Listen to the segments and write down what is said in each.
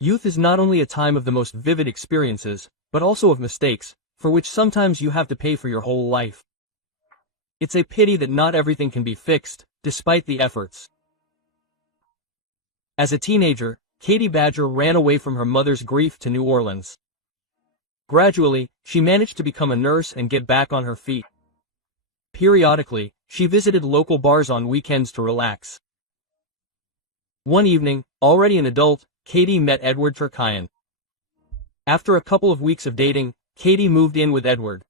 Youth is not only a time of the most vivid experiences, but also of mistakes, for which sometimes you have to pay for your whole life. It's a pity that not everything can be fixed, despite the efforts. As a teenager, Katie Badger ran away from her mother's grief to New Orleans. Gradually, she managed to become a nurse and get back on her feet. Periodically, she visited local bars on weekends to relax. One evening, already an adult, Katie met Edward Turkian. After a couple of weeks of dating, Katie moved in with Edward.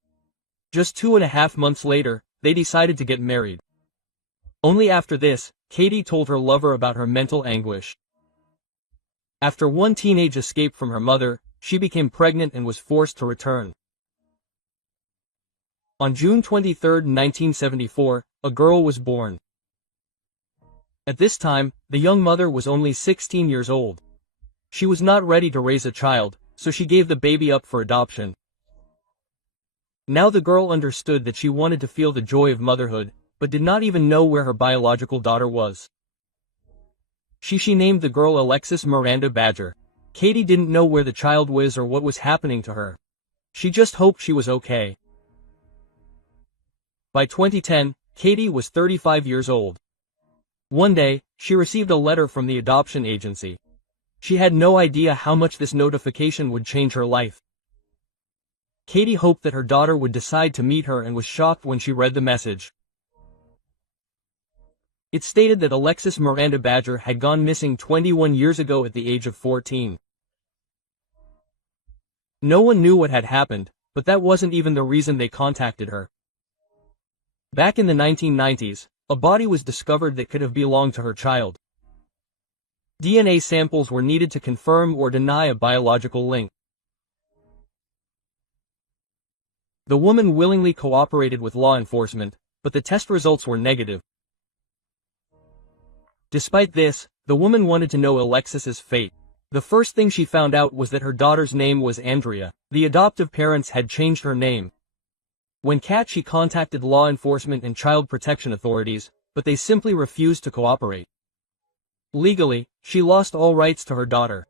Just 2.5 months later, they decided to get married. Only after this, Katie told her lover about her mental anguish. After one teenage escape from her mother, she became pregnant and was forced to return. On June 23, 1974, a girl was born. At this time, the young mother was only 16 years old. She was not ready to raise a child, so she gave the baby up for adoption. Now the girl understood that she wanted to feel the joy of motherhood, but did not even know where her biological daughter was. She named the girl Alexis Miranda Badger. Katie didn't know where the child was or what was happening to her. She just hoped she was okay. By 2010, Katie was 35 years old. One day, she received a letter from the adoption agency. She had no idea how much this notification would change her life. Katie hoped that her daughter would decide to meet her and was shocked when she read the message. It stated that Alexis Miranda Badger had gone missing 21 years ago at the age of 14. No one knew what had happened, but that wasn't even the reason they contacted her. Back in the 1990s, a body was discovered that could have belonged to her child. DNA samples were needed to confirm or deny a biological link. The woman willingly cooperated with law enforcement, but the test results were negative. Despite this, the woman wanted to know Alexis's fate. The first thing she found out was that her daughter's name was Andrea. The adoptive parents had changed her name. When caught, she contacted law enforcement and child protection authorities, but they simply refused to cooperate. Legally, she lost all rights to her daughter.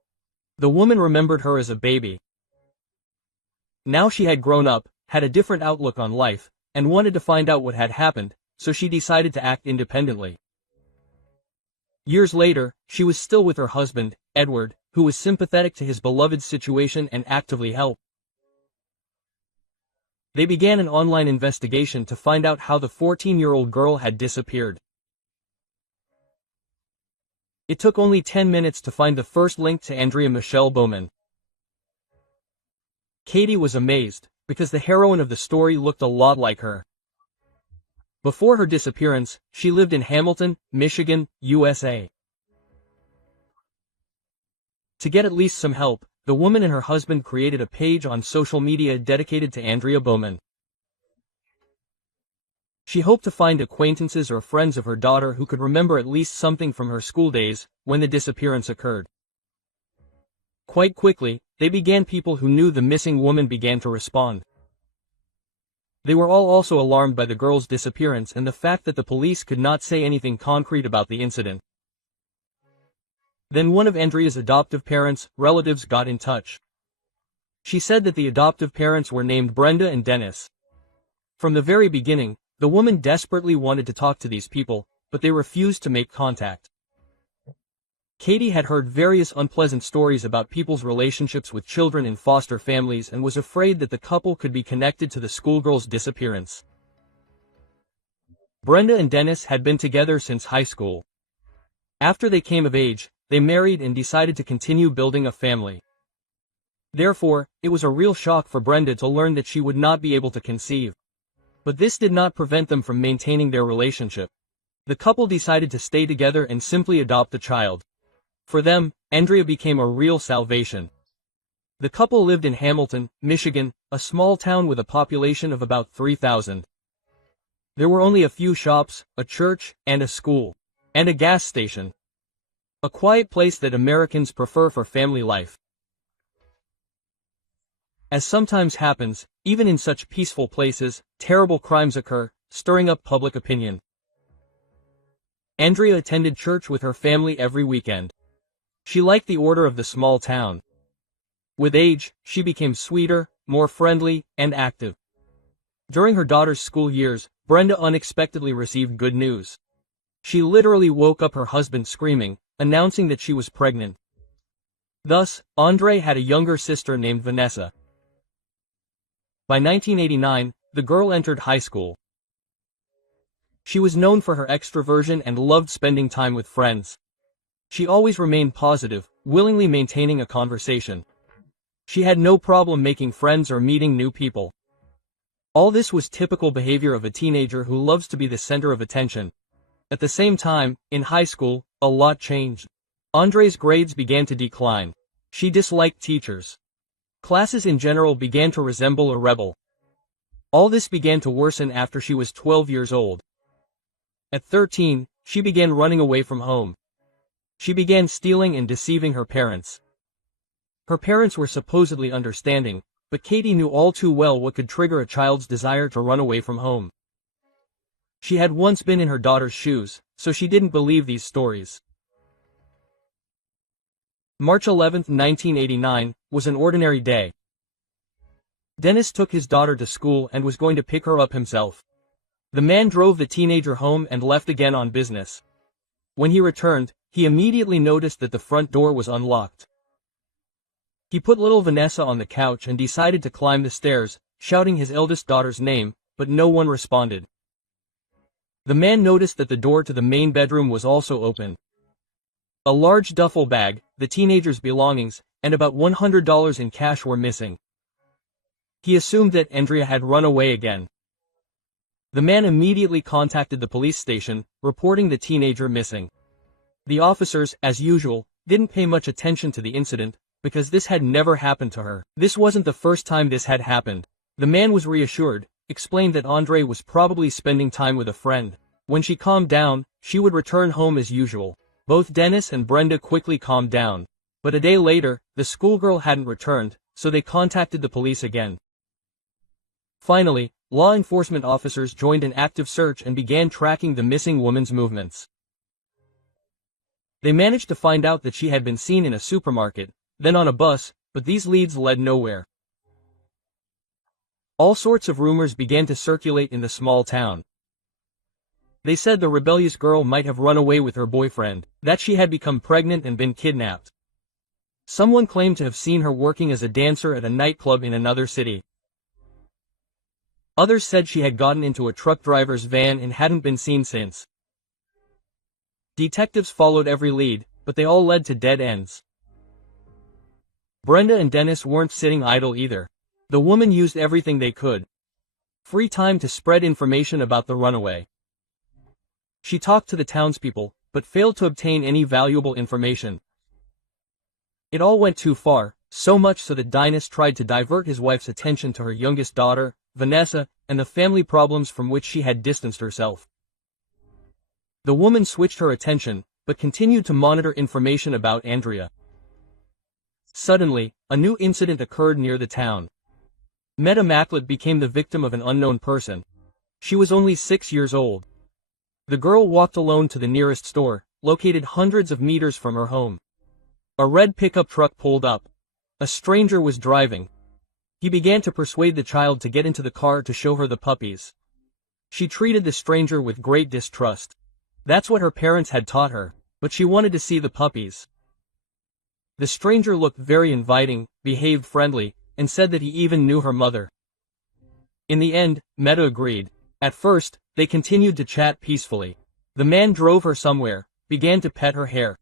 The woman remembered her as a baby. Now she had grown up, had a different outlook on life, and wanted to find out what had happened, so she decided to act independently. Years later, she was still with her husband, Edward, who was sympathetic to his beloved's situation and actively helped. They began an online investigation to find out how the 14-year-old girl had disappeared. It took only 10 minutes to find the first link to Andrea Michelle Boumen. Katie was amazed, because the heroine of the story looked a lot like her. Before her disappearance, she lived in Hamilton, Michigan, USA. To get at least some help, the woman and her husband created a page on social media dedicated to Andrea Boumen. She hoped to find acquaintances or friends of her daughter who could remember at least something from her school days, when the disappearance occurred. Quite quickly, they began people who knew the missing woman began to respond. They were all also alarmed by the girl's disappearance and the fact that the police could not say anything concrete about the incident. Then one of Andrea's adoptive parents' relatives got in touch. She said that the adoptive parents were named Brenda and Dennis. From the very beginning, the woman desperately wanted to talk to these people, but they refused to make contact. Katie had heard various unpleasant stories about people's relationships with children in foster families and was afraid that the couple could be connected to the schoolgirl's disappearance. Brenda and Dennis had been together since high school. After they came of age, they married and decided to continue building a family. Therefore, it was a real shock for Brenda to learn that she would not be able to conceive. But this did not prevent them from maintaining their relationship. The couple decided to stay together and simply adopt a child. For them, Andrea became a real salvation. The couple lived in Hamilton, Michigan, a small town with a population of about 3,000. There were only a few shops, a church, and a school. And a gas station. A quiet place that Americans prefer for family life. As sometimes happens, even in such peaceful places, terrible crimes occur, stirring up public opinion. Andrea attended church with her family every weekend. She liked the order of the small town. With age, she became sweeter, more friendly, and active. During her daughter's school years, Brenda unexpectedly received good news. She literally woke up her husband screaming, announcing that she was pregnant. Thus, Andre had a younger sister named Vanessa. By 1989, the girl entered high school. She was known for her extroversion and loved spending time with friends. She always remained positive, willingly maintaining a conversation. She had no problem making friends or meeting new people. All this was typical behavior of a teenager who loves to be the center of attention. At the same time, in high school, a lot changed. Andre's grades began to decline. She disliked teachers. Classes in general began to resemble a rebel. All this began to worsen after she was 12 years old. At 13, she began running away from home. She began stealing and deceiving her parents. Her parents were supposedly understanding, but Katie knew all too well what could trigger a child's desire to run away from home. She had once been in her daughter's shoes, so she didn't believe these stories. March 11, 1989, was an ordinary day. Dennis took his daughter to school and was going to pick her up himself. The man drove the teenager home and left again on business. When he returned, he immediately noticed that the front door was unlocked. He put little Vanessa on the couch and decided to climb the stairs, shouting his eldest daughter's name, but no one responded. The man noticed that the door to the main bedroom was also open. A large duffel bag, the teenager's belongings, and about $100 in cash were missing. He assumed that Andrea had run away again. The man immediately contacted the police station, reporting the teenager missing. The officers, as usual, didn't pay much attention to the incident, because this had never happened to her. This wasn't the first time this had happened. The man was reassured, explained that Andre was probably spending time with a friend. When she calmed down, she would return home as usual. Both Dennis and Brenda quickly calmed down. But a day later, the schoolgirl hadn't returned, so they contacted the police again. Finally, law enforcement officers joined an active search and began tracking the missing woman's movements. They managed to find out that she had been seen in a supermarket, then on a bus, but these leads led nowhere. All sorts of rumors began to circulate in the small town. They said the rebellious girl might have run away with her boyfriend, that she had become pregnant and been kidnapped. Someone claimed to have seen her working as a dancer at a nightclub in another city. Others said she had gotten into a truck driver's van and hadn't been seen since. Detectives followed every lead, but they all led to dead ends. Brenda and Dennis weren't sitting idle either. The woman used everything they could. Free time to spread information about the runaway. She talked to the townspeople, but failed to obtain any valuable information. It all went too far, so much so that Dennis tried to divert his wife's attention to her youngest daughter, Vanessa, and the family problems from which she had distanced herself. The woman switched her attention, but continued to monitor information about Andrea. Suddenly, a new incident occurred near the town. Meta Maclet became the victim of an unknown person. She was only 6 years old. The girl walked alone to the nearest store, located hundreds of meters from her home. A red pickup truck pulled up. A stranger was driving. He began to persuade the child to get into the car to show her the puppies. She treated the stranger with great distrust. That's what her parents had taught her, but she wanted to see the puppies. The stranger looked very inviting, behaved friendly, and said that he even knew her mother. In the end, Meta agreed. At first, they continued to chat peacefully. The man drove her somewhere, began to pet her hair.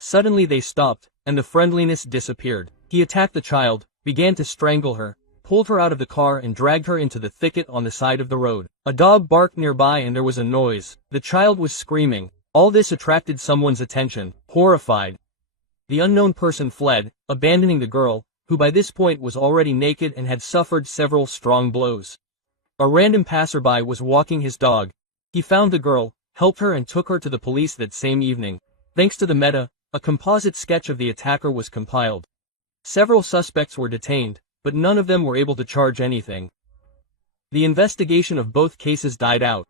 Suddenly they stopped, and the friendliness disappeared. He attacked the child, began to strangle her, pulled her out of the car and dragged her into the thicket on the side of the road. A dog barked nearby and there was a noise. The child was screaming. All this attracted someone's attention. Horrified, the unknown person fled, abandoning the girl, who by this point was already naked and had suffered several strong blows. A random passerby was walking his dog. He found the girl, helped her and took her to the police that same evening. Thanks to the Meta, a composite sketch of the attacker was compiled. Several suspects were detained, but none of them were able to charge anything. The investigation of both cases died out.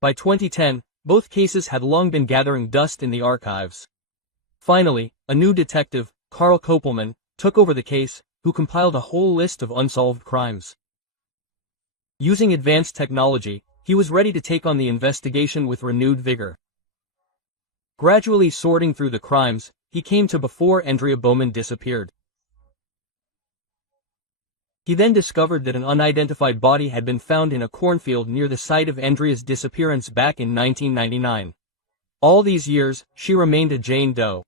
By 2010, both cases had long been gathering dust in the archives. Finally, a new detective, Carl Kopelman, took over the case, who compiled a whole list of unsolved crimes. Using advanced technology, he was ready to take on the investigation with renewed vigor. Gradually sorting through the crimes, he came to before Andrea Boumen disappeared. He then discovered that an unidentified body had been found in a cornfield near the site of Andrea's disappearance back in 1999. All these years, she remained a Jane Doe.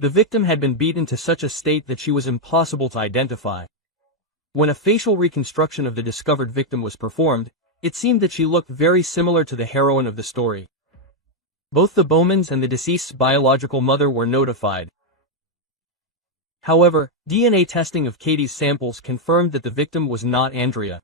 The victim had been beaten to such a state that she was impossible to identify. When a facial reconstruction of the discovered victim was performed, it seemed that she looked very similar to the heroine of the story. Both the Boumens and the deceased's biological mother were notified. However, DNA testing of Katie's samples confirmed that the victim was not Andrea.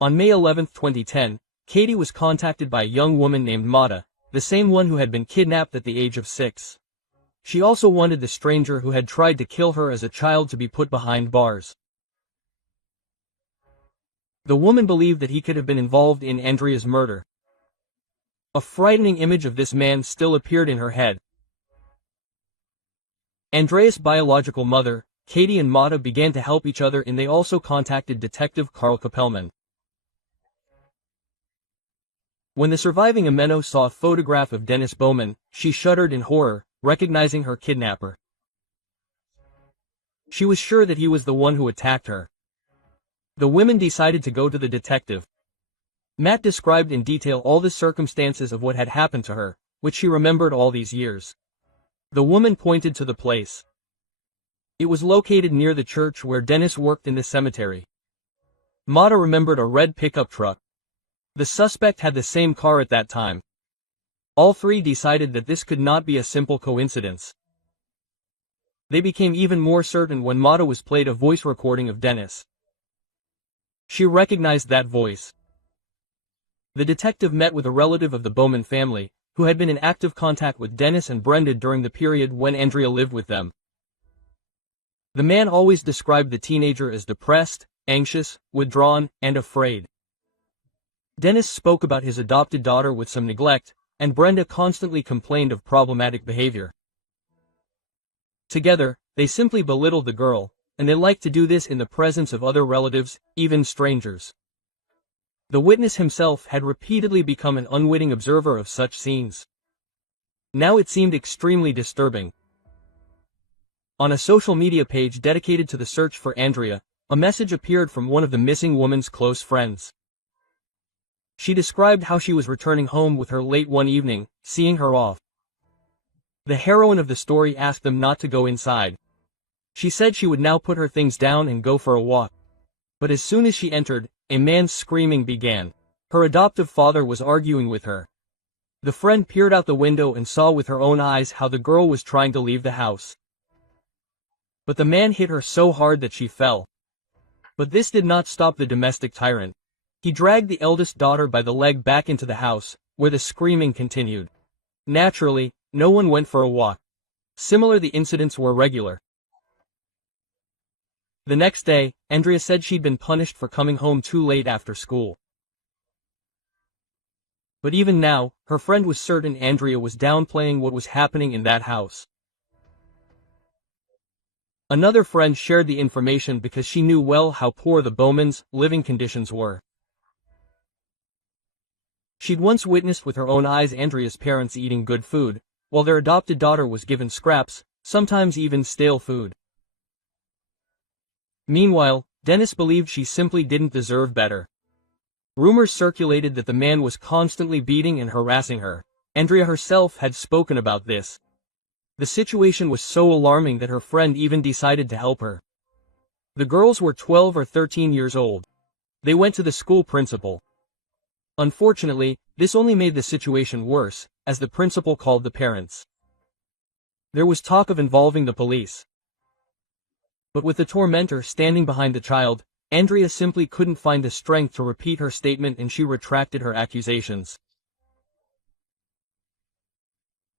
On May 11, 2010, Katie was contacted by a young woman named Mata, the same one who had been kidnapped at the age of 6. She also wanted the stranger who had tried to kill her as a child to be put behind bars. The woman believed that he could have been involved in Andrea's murder. A frightening image of this man still appeared in her head. Andrea's biological mother, Katie and Mata began to help each other, and they also contacted Detective Carl Kopelman. When the surviving Ameno saw a photograph of Dennis Boumen, she shuddered in horror, recognizing her kidnapper. She was sure that he was the one who attacked her. The women decided to go to the detective. Matt described in detail all the circumstances of what had happened to her, which she remembered all these years. The woman pointed to the place. It was located near the church where Dennis worked in the cemetery. Mata remembered a red pickup truck. The suspect had the same car at that time. All three decided that this could not be a simple coincidence. They became even more certain when Mata was played a voice recording of Dennis. She recognized that voice. The detective met with a relative of the Boumen family, who had been in active contact with Dennis and Brenda during the period when Andrea lived with them. The man always described the teenager as depressed, anxious, withdrawn, and afraid. Dennis spoke about his adopted daughter with some neglect, and Brenda constantly complained of problematic behavior. Together, they simply belittled the girl, and they liked to do this in the presence of other relatives, even strangers. The witness himself had repeatedly become an unwitting observer of such scenes. Now it seemed extremely disturbing. On a social media page dedicated to the search for Andrea, a message appeared from one of the missing woman's close friends. She described how she was returning home with her late one evening, seeing her off. The heroine of the story asked them not to go inside. She said she would now put her things down and go for a walk. But as soon as she entered, a man's screaming began. Her adoptive father was arguing with her. The friend peered out the window and saw with her own eyes how the girl was trying to leave the house. But the man hit her so hard that she fell. But this did not stop the domestic tyrant. He dragged the eldest daughter by the leg back into the house, where the screaming continued. Naturally, no one went for a walk. Similar the incidents were regular. The next day, Andrea said she'd been punished for coming home too late after school. But even now, her friend was certain Andrea was downplaying what was happening in that house. Another friend shared the information because she knew well how poor the Boumens' living conditions were. She'd once witnessed with her own eyes Andrea's parents eating good food, while their adopted daughter was given scraps, sometimes even stale food. Meanwhile, Dennis believed she simply didn't deserve better. Rumors circulated that the man was constantly beating and harassing her. Andrea herself had spoken about this. The situation was so alarming that her friend even decided to help her. The girls were 12 or 13 years old. They went to the school principal. Unfortunately, this only made the situation worse, as the principal called the parents. There was talk of involving the police. But with the tormentor standing behind the child, Andrea simply couldn't find the strength to repeat her statement, and she retracted her accusations.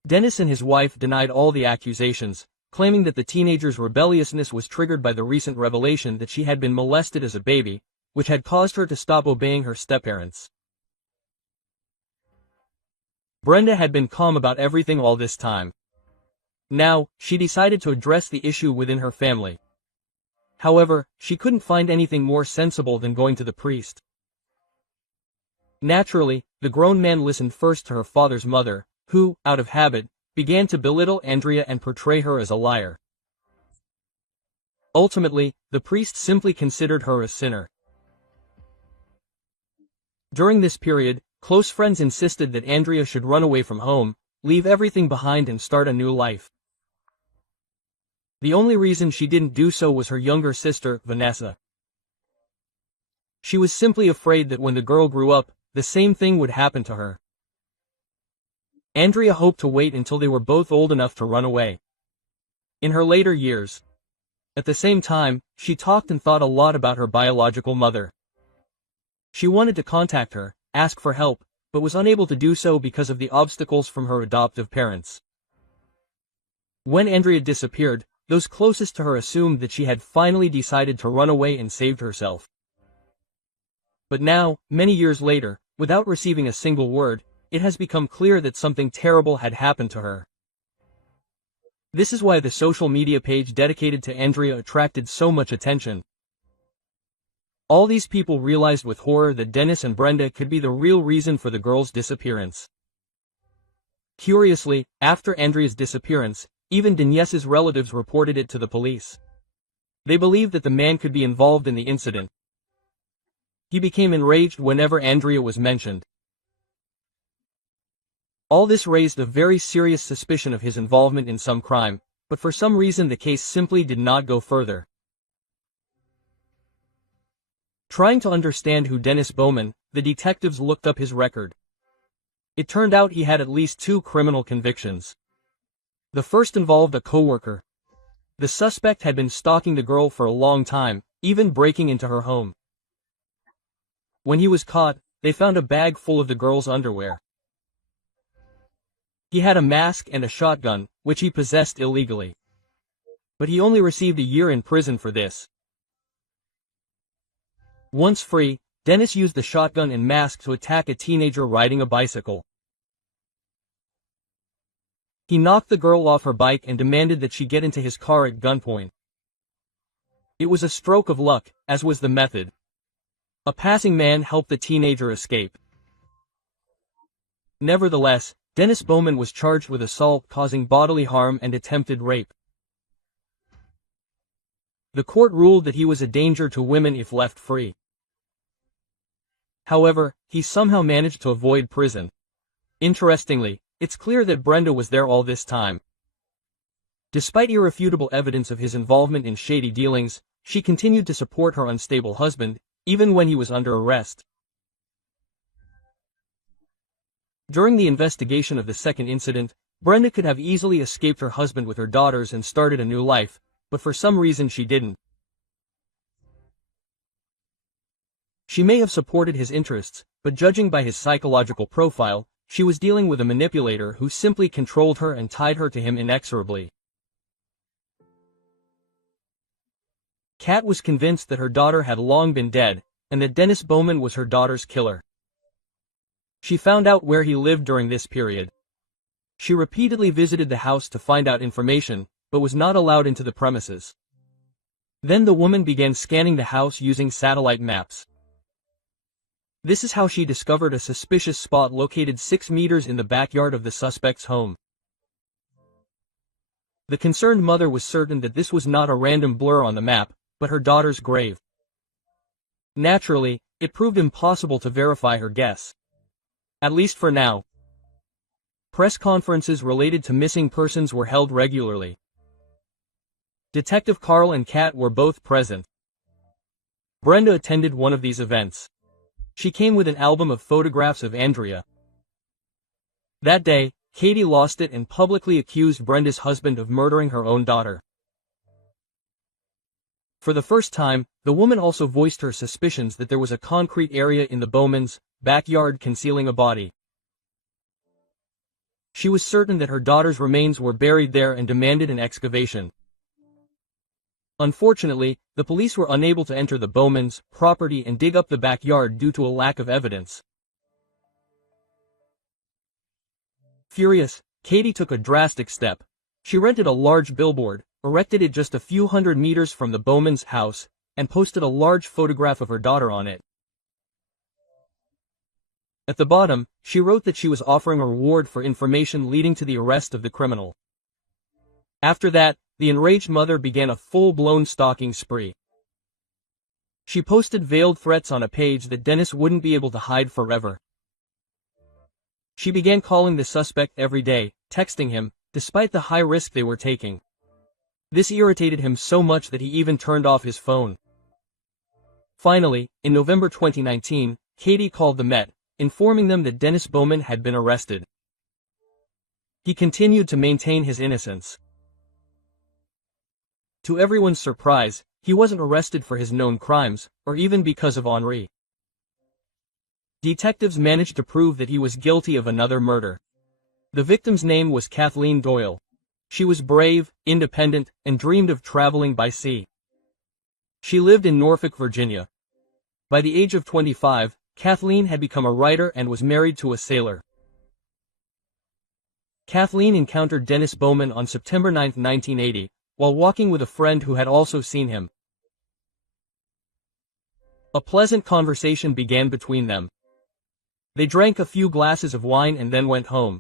Dennis and his wife denied all the accusations, claiming that the teenager's rebelliousness was triggered by the recent revelation that she had been molested as a baby, which had caused her to stop obeying her stepparents. Brenda had been calm about everything all this time. Now, she decided to address the issue within her family. However, she couldn't find anything more sensible than going to the priest. Naturally, the grown man listened first to her father's mother, who, out of habit, began to belittle Andrea and portray her as a liar. Ultimately, the priest simply considered her a sinner. During this period, close friends insisted that Andrea should run away from home, leave everything behind and start a new life. The only reason she didn't do so was her younger sister, Vanessa. She was simply afraid that when the girl grew up, the same thing would happen to her. Andrea hoped to wait until they were both old enough to run away. In her later years. At the same time, she talked and thought a lot about her biological mother. She wanted to contact her, ask for help, but was unable to do so because of the obstacles from her adoptive parents. When Andrea disappeared, those closest to her assumed that she had finally decided to run away and saved herself. But now, many years later, without receiving a single word, it has become clear that something terrible had happened to her. This is why the social media page dedicated to Andrea attracted so much attention. All these people realized with horror that Dennis and Brenda could be the real reason for the girl's disappearance. Curiously, after Andrea's disappearance, even Dennis's relatives reported it to the police. They believed that the man could be involved in the incident. He became enraged whenever Andrea was mentioned. All this raised a very serious suspicion of his involvement in some crime, but for some reason the case simply did not go further. Trying to understand who Dennis Boumen, the detectives looked up his record. It turned out he had at least 2 criminal convictions. The first involved a coworker. The suspect had been stalking the girl for a long time, even breaking into her home. When he was caught, they found a bag full of the girl's underwear. He had a mask and a shotgun, which he possessed illegally. But he only received a year in prison for this. Once free, Dennis used the shotgun and mask to attack a teenager riding a bicycle. He knocked the girl off her bike and demanded that she get into his car at gunpoint. It was a stroke of luck, as was the method. A passing man helped the teenager escape. Nevertheless, Dennis Boumen was charged with assault causing bodily harm and attempted rape. The court ruled that he was a danger to women if left free. However, he somehow managed to avoid prison. Interestingly, it's clear that Brenda was there all this time. Despite irrefutable evidence of his involvement in shady dealings, she continued to support her unstable husband, even when he was under arrest. During the investigation of the second incident, Brenda could have easily escaped her husband with her daughters and started a new life, but for some reason she didn't. She may have supported his interests, but judging by his psychological profile, she was dealing with a manipulator who simply controlled her and tied her to him inexorably. Kat was convinced that her daughter had long been dead, and that Dennis Boumen was her daughter's killer. She found out where he lived during this period. She repeatedly visited the house to find out information, but was not allowed into the premises. Then the woman began scanning the house using satellite maps. This is how she discovered a suspicious spot located 6 meters in the backyard of the suspect's home. The concerned mother was certain that this was not a random blur on the map, but her daughter's grave. Naturally, it proved impossible to verify her guess. At least for now. Press conferences related to missing persons were held regularly. Detective Carl and Kat were both present. Brenda attended one of these events. She came with an album of photographs of Andrea. That day, Katie lost it and publicly accused Brenda's husband of murdering her own daughter. For the first time, the woman also voiced her suspicions that there was a concrete area in the Boumens' backyard concealing a body. She was certain that her daughter's remains were buried there and demanded an excavation. Unfortunately, the police were unable to enter the Boumens' property and dig up the backyard due to a lack of evidence. Furious, Katie took a drastic step. She rented a large billboard, erected it just a few hundred meters from the Bowman's house, and posted a large photograph of her daughter on it. At the bottom, she wrote that she was offering a reward for information leading to the arrest of the criminal. After that, the enraged mother began a full-blown stalking spree. She posted veiled threats on a page that Dennis wouldn't be able to hide forever. She began calling the suspect every day, texting him, despite the high risk they were taking. This irritated him so much that he even turned off his phone. Finally, in November 2019, Katie called the Met, informing them that Dennis Boumen had been arrested. He continued to maintain his innocence. To everyone's surprise, he wasn't arrested for his known crimes, or even because of Andrae. Detectives managed to prove that he was guilty of another murder. The victim's name was Kathleen Doyle. She was brave, independent, and dreamed of traveling by sea. She lived in Norfolk, Virginia. By the age of 25, Kathleen had become a writer and was married to a sailor. Kathleen encountered Dennis Boumen on September 9, 1980, while walking with a friend who had also seen him. A pleasant conversation began between them. They drank a few glasses of wine and then went home.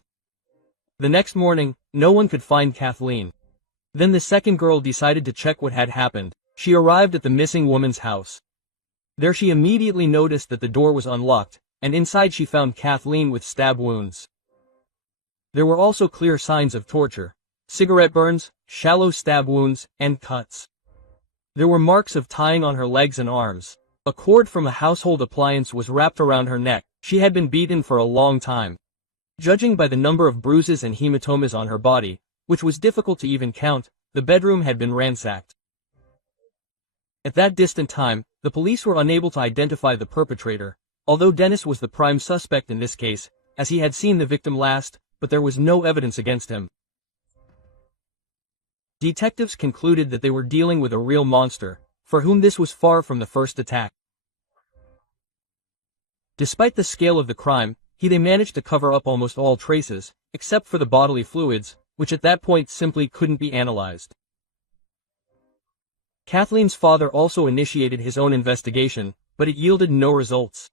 The next morning, no one could find Kathleen. Then the second girl decided to check what had happened. She arrived at the missing woman's house. There she immediately noticed that the door was unlocked, and inside she found Kathleen with stab wounds. There were also clear signs of torture: cigarette burns, shallow stab wounds, and cuts. There were marks of tying on her legs and arms. A cord from a household appliance was wrapped around her neck. She had been beaten for a long time. Judging by the number of bruises and hematomas on her body, which was difficult to even count, the bedroom had been ransacked. At that distant time, the police were unable to identify the perpetrator, although Dennis was the prime suspect in this case, as he had seen the victim last, but there was no evidence against him. Detectives concluded that they were dealing with a real monster, for whom this was far from the first attack. Despite the scale of the crime, they managed to cover up almost all traces, except for the bodily fluids, which at that point simply couldn't be analyzed. Kathleen's father also initiated his own investigation, but it yielded no results.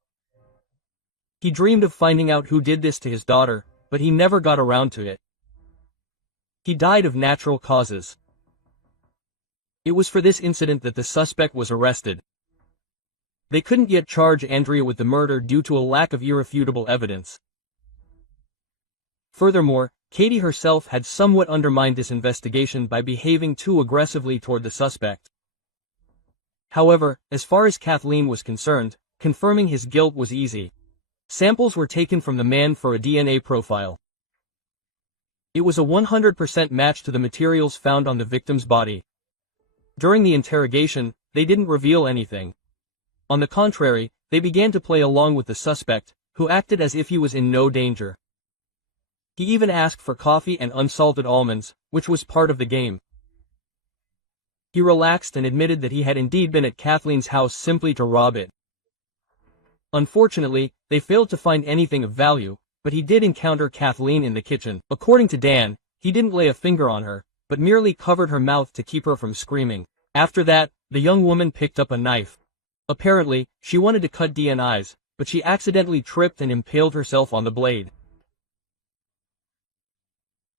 He dreamed of finding out who did this to his daughter, but he never got around to it. He died of natural causes. It was for this incident that the suspect was arrested. They couldn't yet charge Andrae with the murder due to a lack of irrefutable evidence. Furthermore, Katie herself had somewhat undermined this investigation by behaving too aggressively toward the suspect. However, as far as Kathleen was concerned, confirming his guilt was easy. Samples were taken from the man for a DNA profile. It was a 100% match to the materials found on the victim's body. During the interrogation, they didn't reveal anything. On the contrary, they began to play along with the suspect, who acted as if he was in no danger. He even asked for coffee and unsalted almonds, which was part of the game. He relaxed and admitted that he had indeed been at Kathleen's house simply to rob it. Unfortunately, they failed to find anything of value, but he did encounter Kathleen in the kitchen. According to Dan, he didn't lay a finger on her, but merely covered her mouth to keep her from screaming. After that, the young woman picked up a knife. Apparently, she wanted to cut Dan's, but she accidentally tripped and impaled herself on the blade.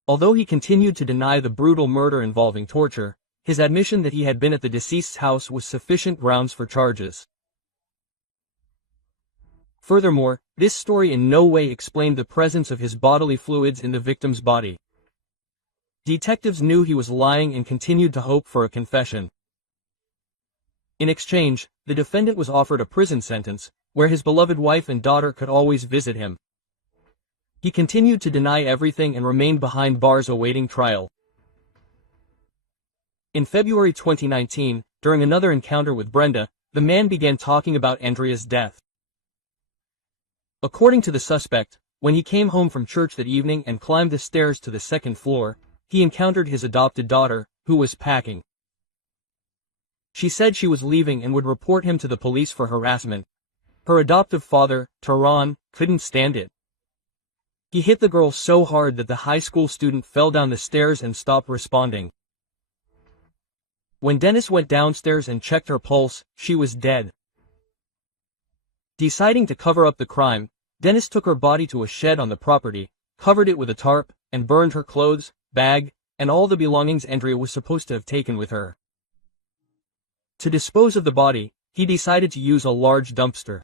Although he continued to deny the brutal murder involving torture, his admission that he had been at the deceased's house was sufficient grounds for charges. Furthermore, this story in no way explained the presence of his bodily fluids in the victim's body. Detectives knew he was lying and continued to hope for a confession. In exchange, the defendant was offered a prison sentence, where his beloved wife and daughter could always visit him. He continued to deny everything and remained behind bars awaiting trial. In February 2019, during another encounter with Brenda, the man began talking about Andrea's death. According to the suspect, when he came home from church that evening and climbed the stairs to the second floor, he encountered his adopted daughter, who was packing. She said she was leaving and would report him to the police for harassment. Her adoptive father, Tehran, couldn't stand it. He hit the girl so hard that the high school student fell down the stairs and stopped responding. When Dennis went downstairs and checked her pulse, she was dead. Deciding to cover up the crime, Dennis took her body to a shed on the property, covered it with a tarp, and burned her clothes, bag, and all the belongings Andrea was supposed to have taken with her. To dispose of the body, he decided to use a large dumpster.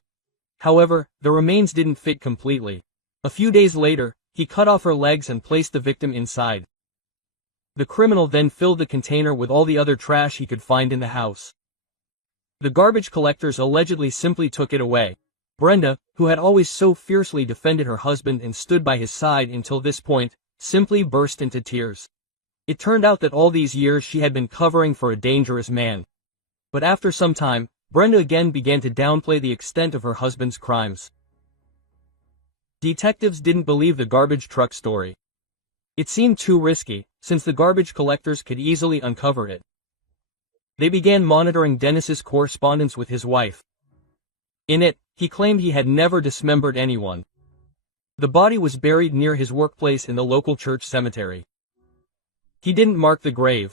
However, the remains didn't fit completely. A few days later, he cut off her legs and placed the victim inside. The criminal then filled the container with all the other trash he could find in the house. The garbage collectors allegedly simply took it away. Brenda, who had always so fiercely defended her husband and stood by his side until this point, simply burst into tears. It turned out that all these years she had been covering for a dangerous man. But after some time, Brenda again began to downplay the extent of her husband's crimes. Detectives didn't believe the garbage truck story. It seemed too risky, since the garbage collectors could easily uncover it. They began monitoring Dennis's correspondence with his wife. In it, he claimed he had never dismembered anyone. The body was buried near his workplace in the local church cemetery. He didn't mark the grave.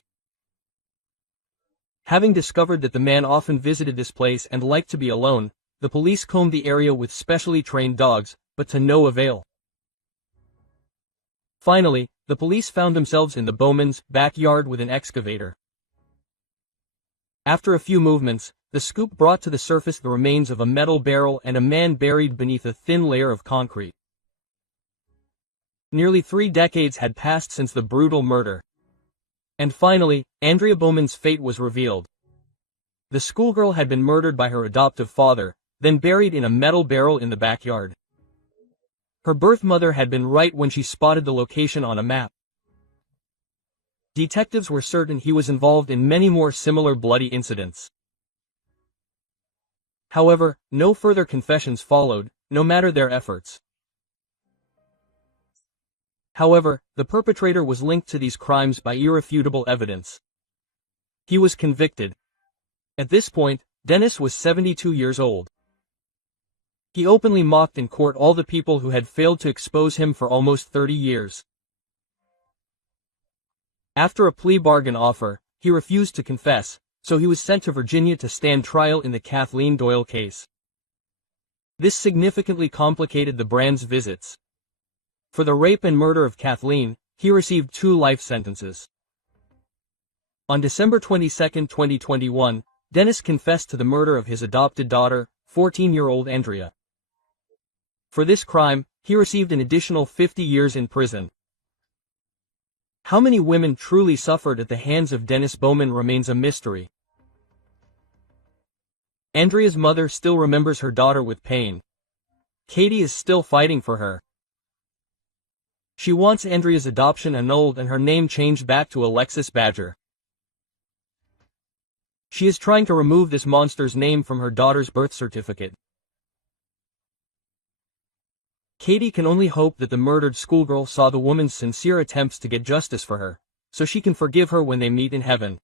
Having discovered that the man often visited this place and liked to be alone, the police combed the area with specially trained dogs, but to no avail. Finally, the police found themselves in the Bowmen's backyard with an excavator. After a few movements, the scoop brought to the surface the remains of a metal barrel and a man buried beneath a thin layer of concrete. Nearly 3 decades had passed since the brutal murder. And finally, Andrea Boumann's fate was revealed. The schoolgirl had been murdered by her adoptive father, then buried in a metal barrel in the backyard. Her birth mother had been right when she spotted the location on a map. Detectives were certain he was involved in many more similar bloody incidents. However, no further confessions followed, no matter their efforts. However, the perpetrator was linked to these crimes by irrefutable evidence. He was convicted. At this point, Dennis was 72 years old. He openly mocked in court all the people who had failed to expose him for almost 30 years. After a plea bargain offer, he refused to confess, so he was sent to Virginia to stand trial in the Kathleen Doyle case. This significantly complicated the Brand's visits. For the rape and murder of Kathleen, he received 2 life sentences. On December 22, 2021, Dennis confessed to the murder of his adopted daughter, 14-year-old Andrea. For this crime, he received an additional 50 years in prison. How many women truly suffered at the hands of Dennis Boumen remains a mystery. Andrea's mother still remembers her daughter with pain. Katie is still fighting for her. She wants Andrea's adoption annulled and her name changed back to Alexis Badger. She is trying to remove this monster's name from her daughter's birth certificate. Katie can only hope that the murdered schoolgirl saw the woman's sincere attempts to get justice for her, so she can forgive her when they meet in heaven.